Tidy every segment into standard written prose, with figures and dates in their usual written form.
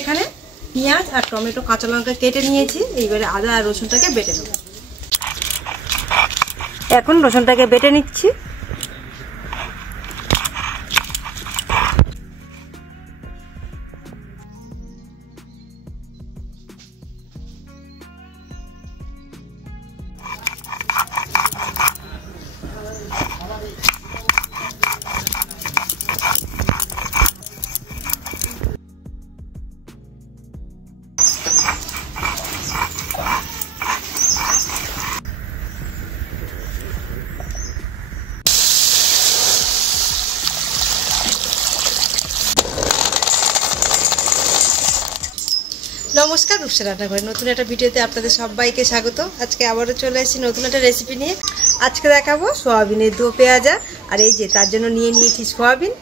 এখানে পেঁয়াজ আর টমেটো কাঁচা লঙ্কা কেটে নিয়েছি। এইবারে আদা আর রসুনটাকে বেটে নেব। এখন রসুনটাকে বেটে নিচ্ছি। নমস্কার, রূপসা রান্নাঘরে নতুন একটা ভিডিওতে আপনাদের সবাইকে স্বাগত। আজকে আবারও চলে এসেছি নতুন একটা রেসিপি নিয়ে। আজকে দেখাবো সোয়াবিনের দো পেঁয়াজা। আর এই যে তার জন্য নিয়ে নিয়েছি সোয়াবিন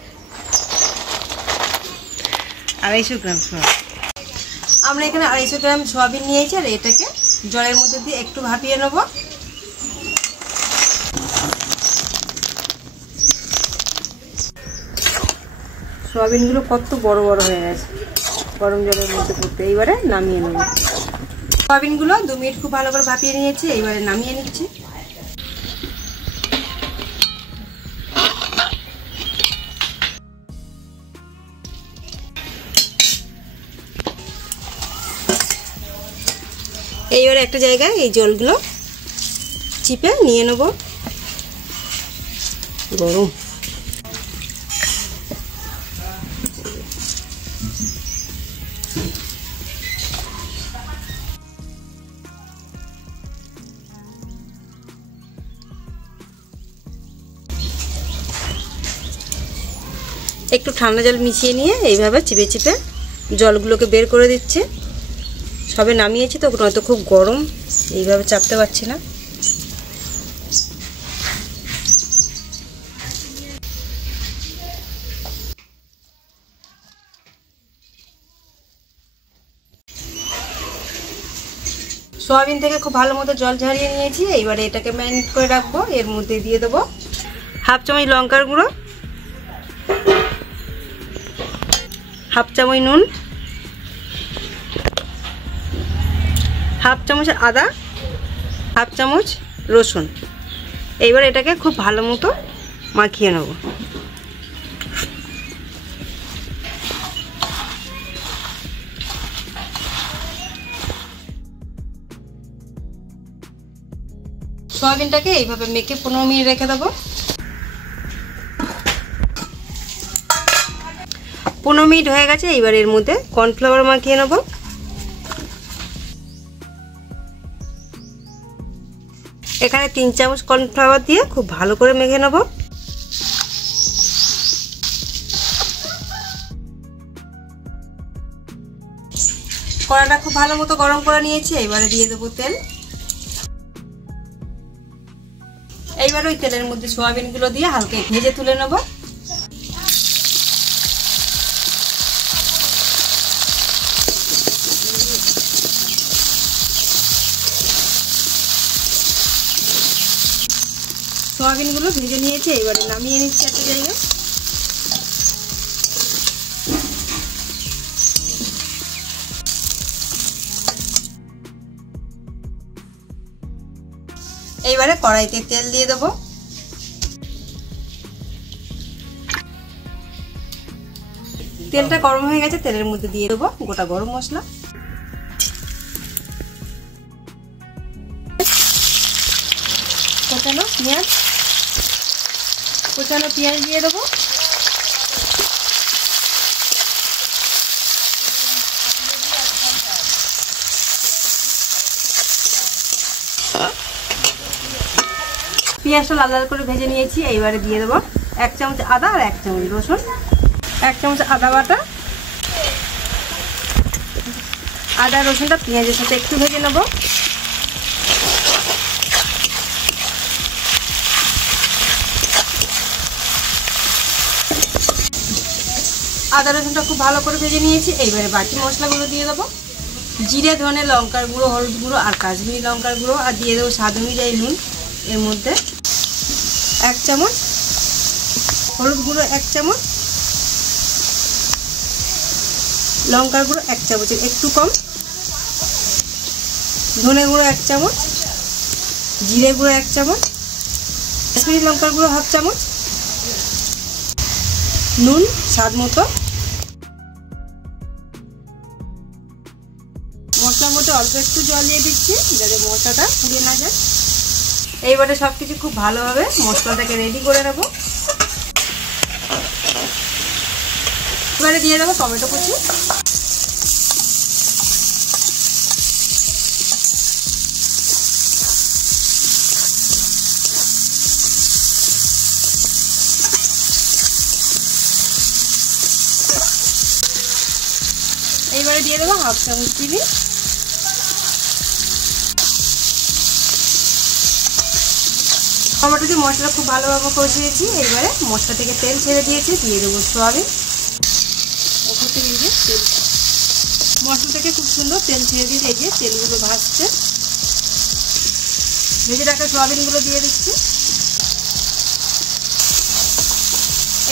250 গ্রাম সোয়াবিন। আমরা এখানে 250 গ্রাম সোয়াবিন নিয়েছি। আর এটাকে জলের মধ্যে দিয়ে একটু ভাপিয়ে নেব। সোয়াবিনগুলো কত বড় বড় হয়ে গেছে গরম জলের মধ্যে পড়তে। এইবারে নামিয়ে নেব। সোয়াবিনগুলো 2 মিনিট খুব ভালো করে ভাপিয়ে নিয়েছি। এইবারে নামিয়ে নিচ্ছি। এইবারে একটা জায়গায় এই জলগুলো চিপে নিয়ে নেব। গরম একটু ঠান্ডা জল মিশিয়ে নিয়ে এইভাবে চিপে চিপে জলগুলোকে বের করে দিচ্ছে। সবে নামিয়েছি তো, নয়তো খুব গরম, এইভাবে চাপতে পারছি না। সোয়াবিন থেকে খুব ভালো মতো জল ঝরিয়ে নিয়েছি। এইবারে এটাকে ম্যারিনেট করে রাখবো। এর মধ্যে দিয়ে দেবো 1/2 চামচ লঙ্কার গুঁড়ো, 1/2 চামচ নুন, 1/2 চামচ আদা, 1/2 চামচ রসুন। এইবার এটাকে খুব ভালো মতো মাখিয়ে নেব। সোয়াবিনটাকে এইভাবে মেখে 15 মিনিট রেখে দেবো। 15 মিনিট হয়ে গেছে। এইবার এর মধ্যে কর্নফ্লাওয়ার মাখিয়ে নেব। এখানে 3 চামচ কর্নফ্লাওয়ার দিয়ে খুব ভালো করে মেখে নেব। কড়াটা খুব ভালো মতো গরম করে নিয়েছি। এবারে দিয়ে দেবো তেল। এইবার ওই তেলের মধ্যে সোয়াবিনগুলো দিয়ে হালকা ভেজে তুলে নেব। সোয়াবিনগুলো ভেজে নিয়েছি। এবারে নামিয়ে নিচ্ছি একটা জায়গায়। এইবারে কড়াইতে তেল দিয়ে দেবো। তেলটা গরম হয়ে গেছে। তেলের মধ্যে দিয়ে দেবো গোটা গরম মশলা, কোচানো পেঁয়াজ দিয়ে দেবো। পেঁয়াজটা লাল লাল করে ভেজে নিয়েছি। এইবারে দিয়ে দেবো 1 চামচ আদা আর 1 চামচ রসুন, 1 চামচ আদা বাটা। আদা রসুনটা পেঁয়াজের সাথে একটু ভেজে নেব। আদা রসুনটা খুব ভালো করে ভেজে নিয়েছি। এইবারে বাকি মশলাগুলো দিয়ে দেবো। জিরে, ধনে, লঙ্কার গুঁড়ো, হলুদ গুঁড়ো আর কাশ্মীরি লঙ্কার গুঁড়ো। আর দিয়ে দেবো স্বাদ অনুযায়ী নুন। এর মধ্যে 1 চামচ হলুদ গুঁড়ো, 1 চামচ লঙ্কার গুঁড়ো 1 চামচের একটু কম, ধনে গুঁড়ো 1 চামচ, জিরে গুঁড়ো 1 চামচ, কাশ্মীরি লঙ্কার গুঁড়ো 1/2 চামচ, নুন স্বাদ মতো। মশলার মধ্যে অল্প একটু জল দিয়ে দিচ্ছি যাতে মশলাটা পুড়ে না যায়। এইবারে সবকিছু খুব ভালোভাবে মশলাটাকে রেডি করে নেব। এবারে দিয়ে দেবো টমেটো কুচি, এইবারে দিয়ে দেবো 1/2 চামচ চিনি, টমেটো দিয়ে মশলা খুব ভালোভাবে কষিয়েছি। এইবারে মশলা থেকে তেল ছেড়ে দিয়েছি, দিয়ে দেবো সয়াবিন। ওপর থেকে এই যে তেল, মশলা থেকে খুব সুন্দর তেল ছেড়ে দিয়ে এই যে তেলগুলো ভাজছে, ভেজে রাখা সয়াবিনগুলো দিয়ে দিচ্ছি।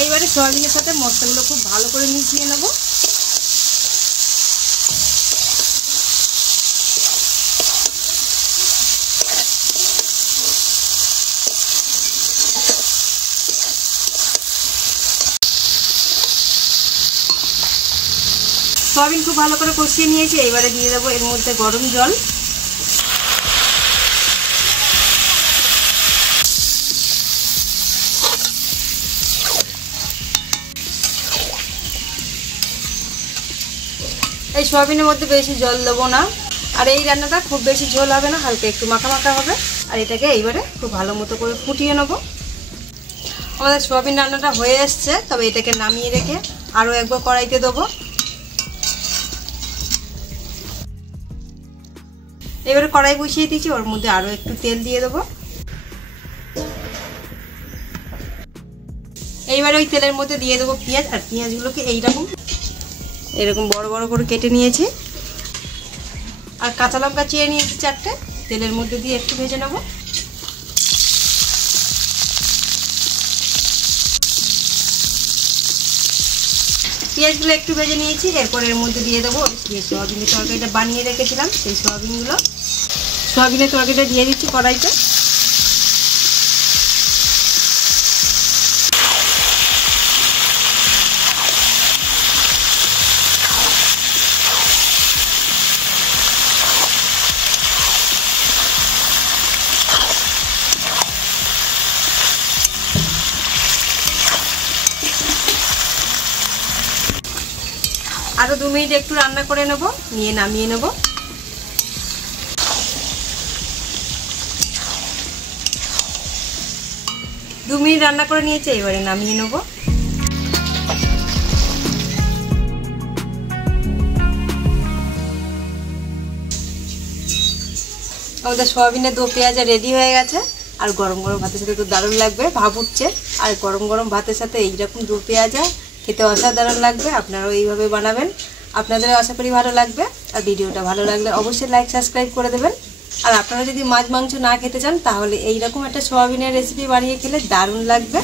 এইবারে সয়াবিনের সাথে মশলাগুলো খুব ভালো করে মিশিয়ে নেব। সয়াবিন খুব ভালো করে কষিয়ে নিয়েছি। এইবারে দিয়ে দেবো এর মধ্যে গরম জল, এই সয়াবিনের মধ্যে বেশি জল দেবো না, আর এই রান্নাটা খুব বেশি ঝোল হবে না, হালকা একটু মাখা মাখা হবে। আর এটাকে এইবারে খুব ভালো মতো করে ফুটিয়ে নেব। আমাদের সয়াবিন রান্নাটা হয়ে এসছে, তবে এটাকে নামিয়ে রেখে আরও একবার কড়াইতে দেবো। এবারে কড়াই বসিয়ে দিয়েছি, ওর মধ্যে আরও একটু তেল দিয়ে দেবো। এইবারে ওই তেলের মধ্যে দিয়ে দেবো পেঁয়াজ, আর পেঁয়াজগুলোকে এরকম বড় বড় করে কেটে নিয়েছি। আর কাঁচা লঙ্কা চিড়ে নিয়েছি 4টে, তেলের মধ্যে দিয়ে একটু ভেজে নেব। পেঁয়াজগুলো একটু ভেজে নিয়েছি। এরপর এর মধ্যে দিয়ে দেবো যে সয়াবিনের তরকারিটা বানিয়ে রেখেছিলাম, সেই সয়াবিনের তরকারিটা দিয়ে দিচ্ছি কড়াইতে। আরো 2 মিনিট একটু রান্না করে নেব, নিয়ে নামিয়ে নেব। 2 মিনিট রান্না করে নিয়েছি, এবারে নামিয়ে নেব। আমাদের সয়াবিনের দো পেঁয়াজা রেডি হয়ে গেছে। আর গরম গরম ভাতের সাথে তো দারুণ লাগবে, ভাব উঠছে। আর গরম গরম ভাতের সাথে এইরকম দো পেঁয়াজা খেতে অসাধারণ লাগবে। আপনারাও এইভাবে বানাবেন, আপনাদের আশা করি ভালো লাগবে। আর ভিডিওটা ভালো লাগলে অবশ্যই লাইক সাবস্ক্রাইব করে দেবেন। আর আপনারা যদি মাছ মাংস না খেতে চান, তাহলে এইরকম একটা সয়াবিনের রেসিপি বানিয়ে খেলে দারুণ লাগবে।